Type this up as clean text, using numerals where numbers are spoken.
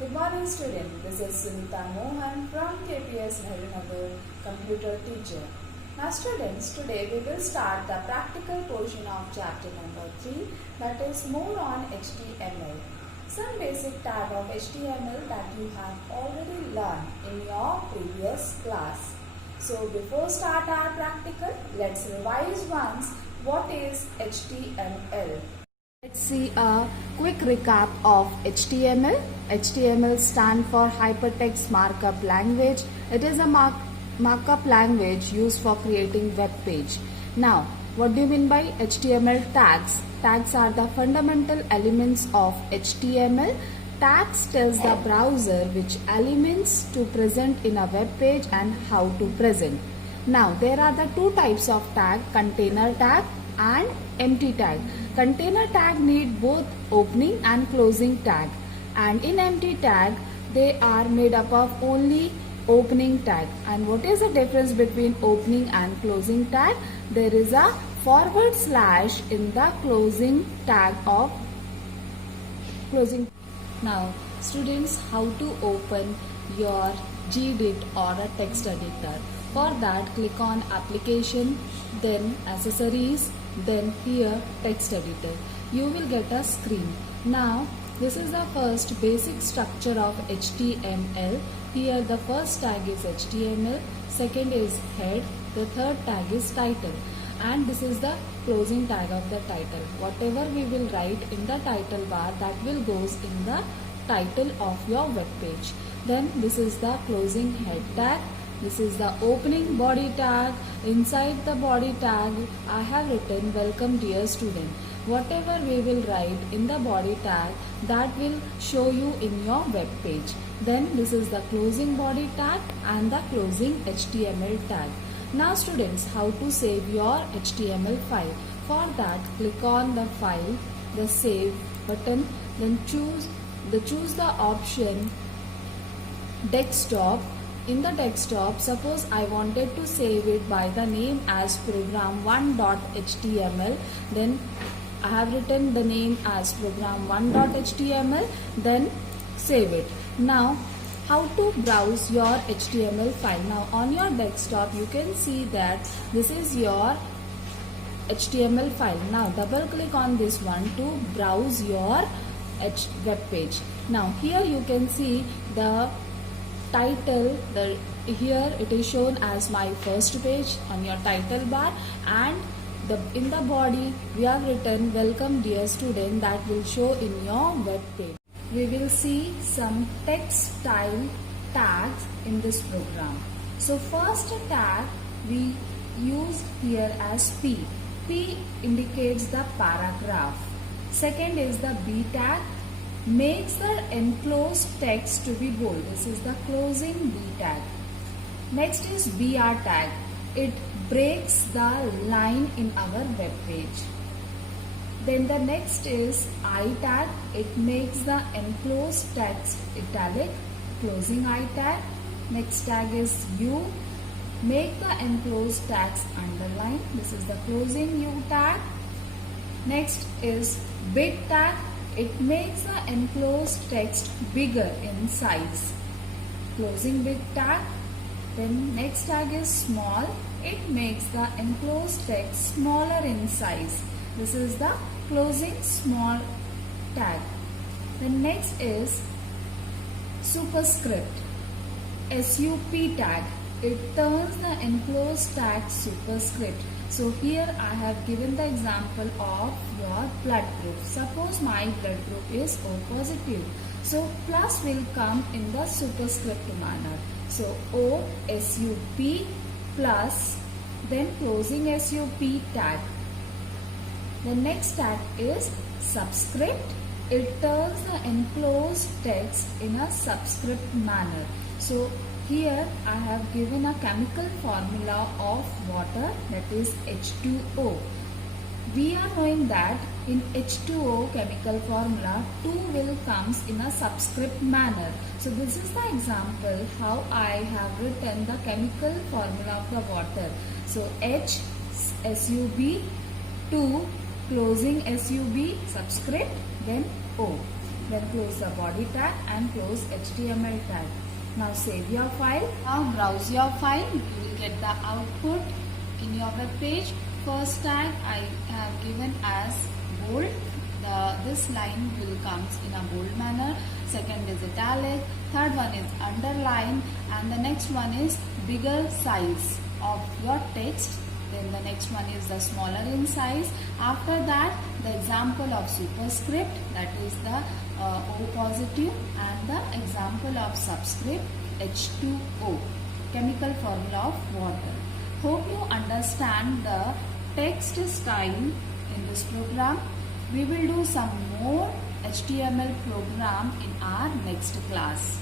Good morning student, this is Sunita Mohan from KPS Nehru computer teacher. Now students, today we will start the practical portion of chapter number 3, that is more on HTML. Some basic tag of HTML that you have already learned in your previous class. So before start our practical, let's revise once what is HTML. Let's see a quick recap of HTML. HTML stands for Hypertext Markup Language. It is a markup language used for creating web page. Now, what do you mean by HTML tags? Tags are the fundamental elements of HTML. Tags tells the browser which elements to present in a web page and how to present. Now, there are the two types of tag, container tag and empty tag. Container tag need both opening and closing tag, and in empty tag they are made up of only opening tag. And what is the difference between opening and closing tag? There is a forward slash in the closing tag of closing. Now students, how to open your Gedit or a text editor? For that, click on application, then accessories, then here text editor. You will get a screen. Now this is the first basic structure of HTML. Here the first tag is HTML, second is head, the third tag is title, and this is the closing tag of the title. Whatever we will write in the title bar, that will goes in the title of your web page. Then this is the closing head tag. This is the opening body tag. Inside the body tag, I have written welcome dear student. Whatever we will write in the body tag, that will show you in your web page. Then this is the closing body tag and the closing HTML tag. Now students, how to save your HTML file? For that, click on the file, the save button, then choose the option desktop. In the desktop, suppose I wanted to save it by the name as program1.html, then I have written the name as program1.html, then save it. Now, how to browse your HTML file? Now, on your desktop, you can see that this is your HTML file. Now, double click on this one to browse your web page. Now, here you can see the title. Here it is shown as my first page on your title bar, and in the body we have written welcome dear student, that will show in your web page. We will see some text style tags in this program. So first tag we use here as P. P indicates the paragraph. Second is the B tag, makes the enclosed text to be bold. This is the closing B tag. Next is BR tag. It breaks the line in our web page. Then the next is I tag. It makes the enclosed text italic, closing I tag. Next tag is U. Make the enclosed tags underline. This is the closing U tag. Next is big tag. It makes the enclosed text bigger in size, closing big tag. Then next tag is small. It makes the enclosed text smaller in size. This is the closing small tag. The next is superscript, SUP tag. It turns the enclosed tag superscript. So here I have given the example of your blood group. Suppose my blood group is O positive. So plus will come in the superscript manner. So O SUP plus, then closing SUP tag. The next tag is subscript. It turns the enclosed text in a subscript manner. So here I have given a chemical formula of water, that is H2O. We are knowing that in H2O chemical formula 2 will comes in a subscript manner. So this is the example how I have written the chemical formula of the water. So H SUB 2 closing SUB subscript, then O. then close the body tag and close HTML tag. Now save your file. Now browse your file. You will get the output in your web page. First tag I have given as bold. This line will comes in a bold manner. Second is italic. Third one is underline, and the next one is bigger size of your text. Then the next one is the smaller in size. After that, the example of superscript, that is the O positive, and the example of subscript H2O, chemical formula of water. Hope you understand the text style in this program. We will do some more HTML program in our next class.